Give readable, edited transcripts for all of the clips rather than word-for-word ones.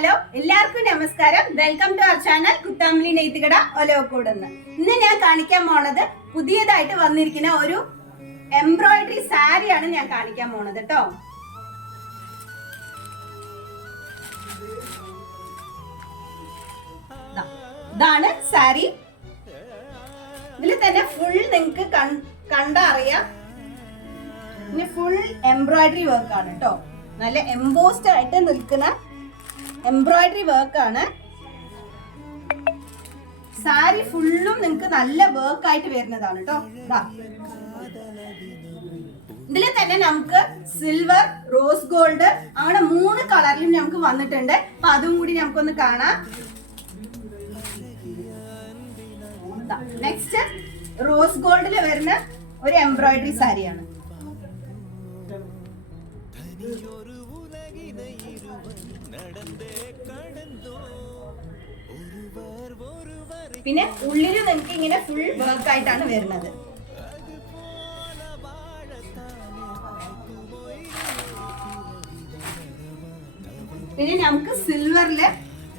Hello എല്ലാവർക്കും നമസ്കാരം. Welcome to our channel Kuthampully നെയ്ത്തുകട ഒലവക്കോടെന്ന്. ഇന്ന് ഞാൻ കാണിക്കാൻ പോണത് പുതിയതായിട്ട് വന്നിരിക്കുന്ന ഒരു എംബ്രോയിഡറി സാരിയാണ് ഞാൻ കാണിക്കാൻ പോണത് കേട്ടോ. ഇതാണ് സാരി. ഇതിൽ തന്നെ ഫുൾ നിങ്ങൾക്ക് കണ്ടാ അറിയാം, ഫുൾ എംബ്രോയിഡറി വർക്ക് ആണ് കേട്ടോ. നല്ല എംബോസ്ഡ് ആയിട്ട് നിൽക്കുന്ന എംബ്രോയിഡറി വർക്ക് ആണ്. സാരി ഫുള്ളും നിങ്ങൾക്ക് നല്ല വർക്ക് ആയിട്ട് വരുന്നതാണ് കേട്ടോ. ഇതിൽ തന്നെ നമുക്ക് സിൽവർ, റോസ് ഗോൾഡ് അങ്ങനെ 3 കളറിലും നമുക്ക് വന്നിട്ടുണ്ട്. അപ്പൊ അതും കൂടി നമുക്കൊന്ന് കാണാം. നെക്സ്റ്റ് റോസ് ഗോൾഡിൽ വരുന്ന ഒരു എംബ്രോയിഡറി സാരിയാണ്. പിന്നെ ഉള്ളിൽ നിങ്ങൾക്ക് ഇങ്ങനെ ഫുൾ വർക്ക് ആയിട്ടാണ് വരുന്നത്. പിന്നെ നമുക്ക് സിൽവറില്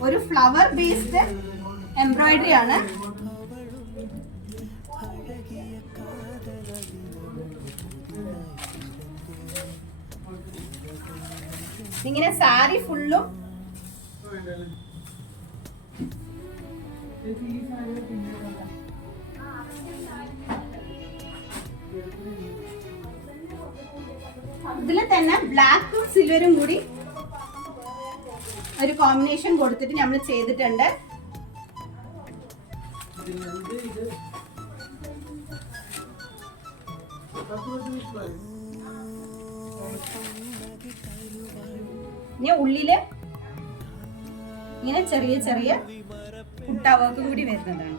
ഒരു ഫ്ലവർ ബേസ്ഡ് എംബ്രോയിഡറി ആണ്. ഇങ്ങനെ സാരി ഫുള്ളും ഇതില് തന്നെ ബ്ലാക്കും സിൽവറും കൂടി ഒരു കോമ്പിനേഷൻ കൊടുത്തിട്ട് നമ്മൾ ചെയ്തിട്ടുണ്ട്. ഇനി ഉള്ളില് ഇങ്ങനെ ചെറിയ ചെറിയ കുട്ടാ വർക്ക് കൂടി വരുന്നതാണ്.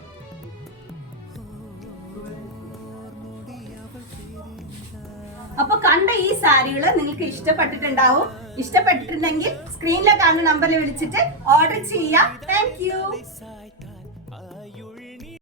അപ്പൊ കണ്ട ഈ സാരികള് നിങ്ങൾക്ക് ഇഷ്ടപ്പെട്ടിട്ടുണ്ടാവും. ഇഷ്ടപ്പെട്ടിട്ടുണ്ടെങ്കിൽ സ്ക്രീനിലെ കാണുന്ന നമ്പറിൽ വിളിച്ചിട്ട് ഓർഡർ ചെയ്യാം. Thank you.